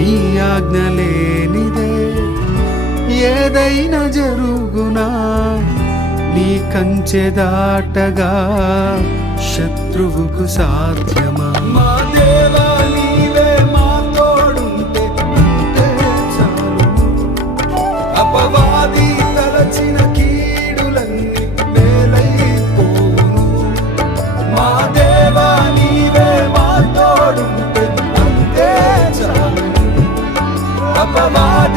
నీ ఆజ్ఞ లేనిదే ఏదైనా జరుగునా, నీ కంచె దాటగా శత్రువుకు సాధ్యమా? మా దేవా నీవే మా తోడుంటే అంతే చాలును. అపవాది తలచిన కీడులన్నీ వేలైపోవును. మా దేవా నీవే మా తోడుంటే అంతే చాలును. అపవాది